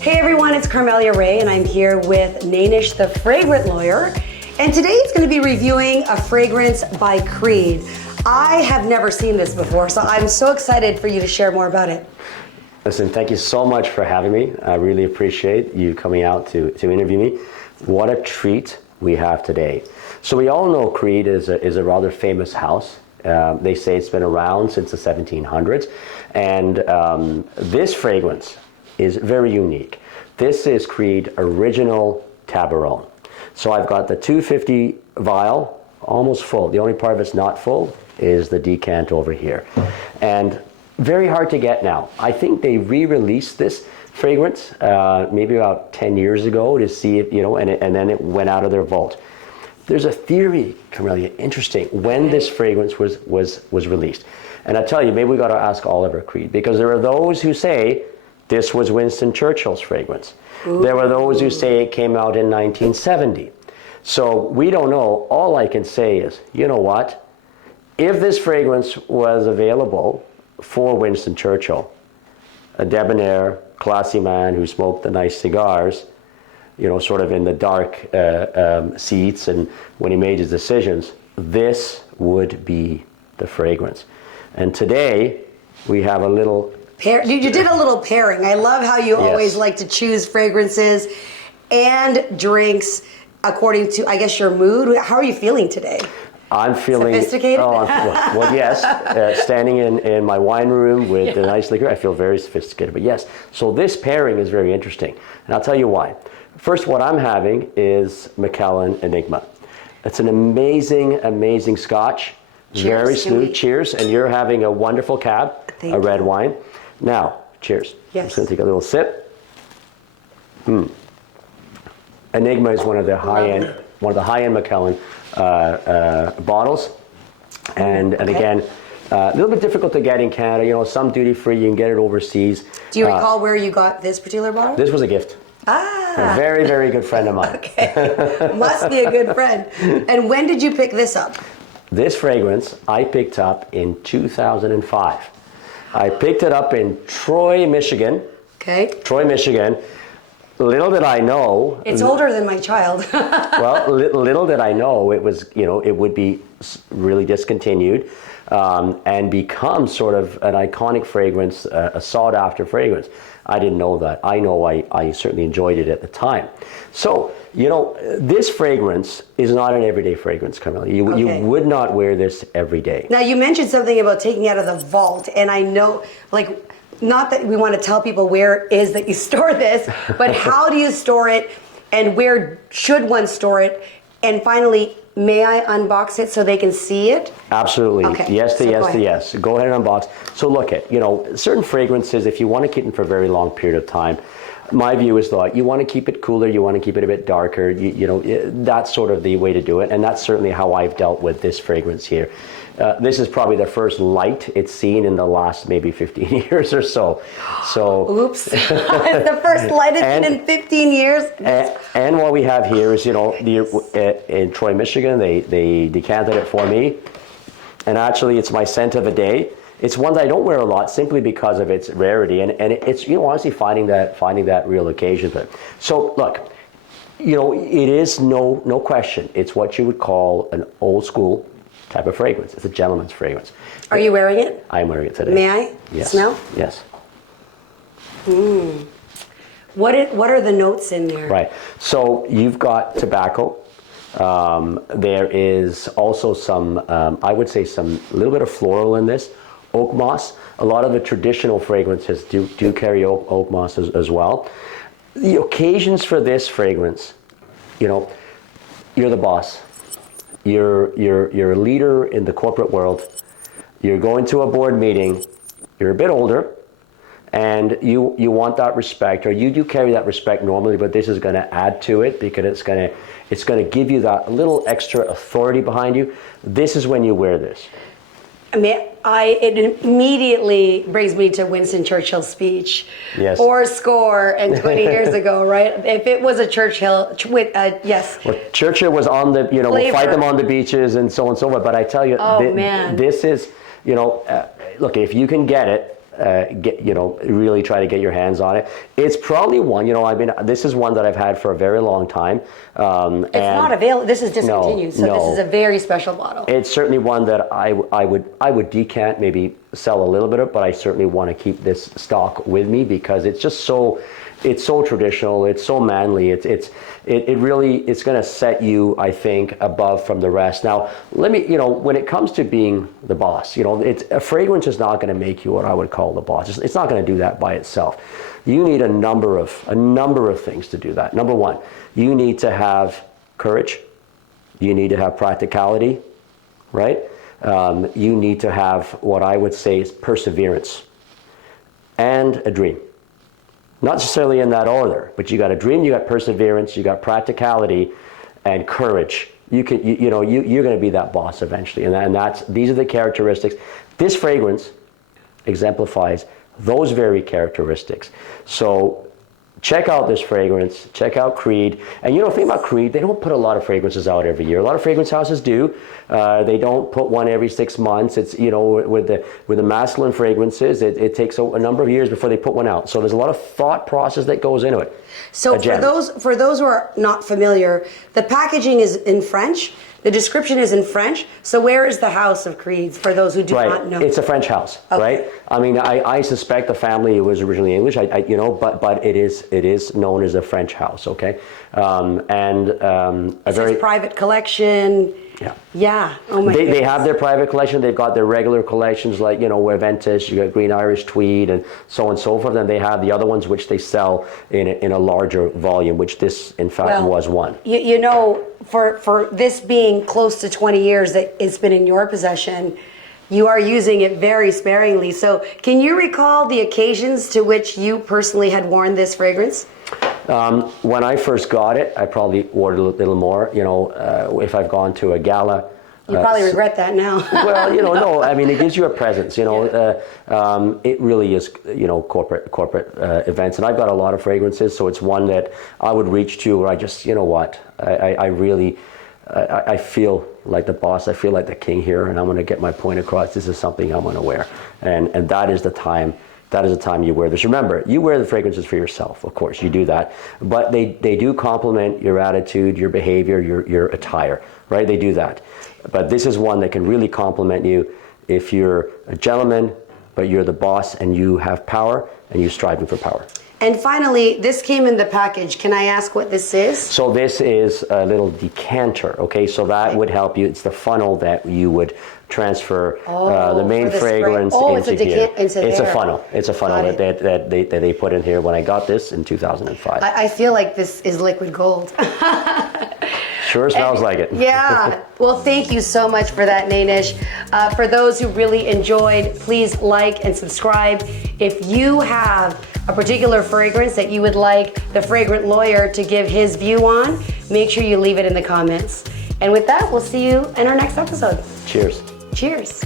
Hey everyone, it's Carmelia Ray, and I'm here with Nainesh, the fragrant lawyer. And today he's going to be reviewing a fragrance by Creed. I have never seen this before, so I'm so excited for you to share more about it. Listen, thank you so much for having me. I really appreciate you coming out to interview me. What a treat we have today. So we all know Creed is a rather famous house. They say it's been around since the 1700s. And this fragrance is very unique. This is Creed Original Taberome. So I've got the 250 vial, almost full. The only part of it's not full is the decant over here. And very hard to get now. I think they re-released this fragrance maybe about 10 years ago to see if, and then it went out of their vault. There's a theory, Carmelia, interesting, when this fragrance was released. And I tell you, maybe we got to ask Oliver Creed, because there are those who say this was Winston Churchill's fragrance. Ooh. There were those who say it came out in 1970. So we don't know. All I can say is, you know what? If this fragrance was available for Winston Churchill, a debonair, classy man who smoked the nice cigars, sort of in the dark seats, and when he made his decisions, this would be the fragrance. And today, we have a little... You did a little pairing. I love how you always like to choose fragrances and drinks according to, I guess, your mood. How are you feeling today? I'm feeling... Sophisticated? Well, yes. Standing in my wine room with a nice liquor, I feel very sophisticated. But yes, so this pairing is very interesting. And I'll tell you why. First, what I'm having is Macallan Enigma. It's an amazing, amazing scotch. Cheers. Very smooth. Cheers. And you're having a wonderful cab, a red wine. Now, cheers. Yes. I'm just going to take a little sip. Enigma is one of the high-end Macallan bottles, and again, a little bit difficult to get in Canada. Some duty free, you can get it overseas. Do you recall where you got this particular bottle? This was a gift. A very, very good friend of mine. Okay, must be a good friend. And when did you pick this up? This fragrance I picked up in 2005. I picked it up in Troy, Michigan. Okay. Troy, Michigan. Little did I know. It's older than my child. Well, little did I know it was, it would be really discontinued and become sort of an iconic fragrance, a sought after fragrance. I didn't know that. I know I certainly enjoyed it at the time. So, this fragrance is not an everyday fragrance, Carmelia. You would not wear this every day. Now, you mentioned something about taking it out of the vault, and I know, not that we want to tell people where it is that you store this, but how do you store it, and where should one store it? And finally, may I unbox it so they can see it? Absolutely. Okay. Yes to yes to yes. Go ahead and unbox. So look at, certain fragrances, if you want to keep them for a very long period of time, my view is that you want to keep it cooler, you want to keep it a bit darker, that's sort of the way to do it, and that's certainly how I've dealt with this fragrance here. This is probably the first light it's seen in the last maybe 15 years or so. Oops. It's the first light it's seen in 15 years. And what we have here is, in Troy, Michigan, they decanted it for me. And actually, it's my scent of the day. It's one that I don't wear a lot simply because of its rarity. And it's, honestly finding that real occasion. But so, look, it is no question. It's what you would call an old school type of fragrance. It's a gentleman's fragrance. Are you wearing it? I'm wearing it today. May I? Yes. Smell? Yes. What are the notes in there? Right. So you've got tobacco. There is also some, I would say, a little bit of floral in this. Oak moss. A lot of the traditional fragrances do carry oak moss as well. The occasions for this fragrance, you're the boss. You're a leader in the corporate world. You're going to a board meeting. You're a bit older, and you want that respect, or you do carry that respect normally, but this is going to add to it because it's going to give you that little extra authority behind you. This is when you wear this. It immediately brings me to Winston Churchill's speech. Yes. Four score and 20 years ago, right? If it was a Churchill, yes. Well, Churchill was on the, we'll fight them on the beaches and so on and so forth. But I tell you, this is, look, if you can get it, really try to get your hands on it. It's probably one, this is one that I've had for a very long time. It's not available. This is discontinued, so this is a very special bottle. It's certainly one that I would decant, maybe sell a little bit of, but I certainly want to keep this stock with me because it's just it's so traditional, it's so manly, it's going to set you, I think, above from the rest. Now, let me, when it comes to being the boss, a fragrance is not going to make you what I would call the boss. It's not going to do that by itself. You need a number of things to do that. Number one, you need to have courage. You need to have practicality, right? You need to have what I would say is perseverance and a dream. Not necessarily in that order, but you got a dream, you got perseverance, you got practicality and courage. You're going to be that boss eventually, and these are the characteristics. This fragrance exemplifies those very characteristics. So check out this fragrance, check out Creed. And the thing about Creed, they don't put a lot of fragrances out every year. A lot of fragrance houses do. They don't put one every 6 months. It's, with the masculine fragrances, it takes a number of years before they put one out. So there's a lot of thought process that goes into it. So for those who are not familiar, the packaging is in French. The description is in French. So where is the house of Creed for those who do not know? It's a French house, right? I mean, I suspect the family was originally English, but it is known as a French house, okay? It's a private collection. Yeah. Yeah. Oh my goodness. They have their private collection. They've got their regular collections like, Aventus, you got Green Irish Tweed and so on and so forth. And they have the other ones which they sell in a larger volume, which this, in fact, was one. For this being close to 20 years that it's been in your possession, you are using it very sparingly. So can you recall the occasions to which you personally had worn this fragrance? When I first got it, I probably wore it a little more. If I've gone to a gala. You probably regret that now. Well, no. I mean, it gives you a presence. It really is. Corporate events, and I've got a lot of fragrances, so it's one that I would reach to where I just, I really. I feel like the boss. I feel like the king here, and I'm going to get my point across. This is something I'm going to wear, and that is the time. That is the time you wear this. Remember, you wear the fragrances for yourself, of course, you do that. But they do complement your attitude, your behavior, your attire, right? They do that. But this is one that can really complement you if you're a gentleman, but you're the boss and you have power and you're striving for power. And finally, this came in the package. Can I ask what this is? So this is a little decanter, okay? So that would help you. It's the funnel that you would transfer the main fragrance into here. It's a funnel. It's a funnel that they put in here when I got this in 2005. I feel like this is liquid gold. Sure smells like it. Yeah. Well, thank you so much for that, Nainesh. For those who really enjoyed, please like and subscribe. If you have a particular fragrance that you would like the Fragrant Lawyer to give his view on, make sure you leave it in the comments. And with that, we'll see you in our next episode. Cheers. Cheers.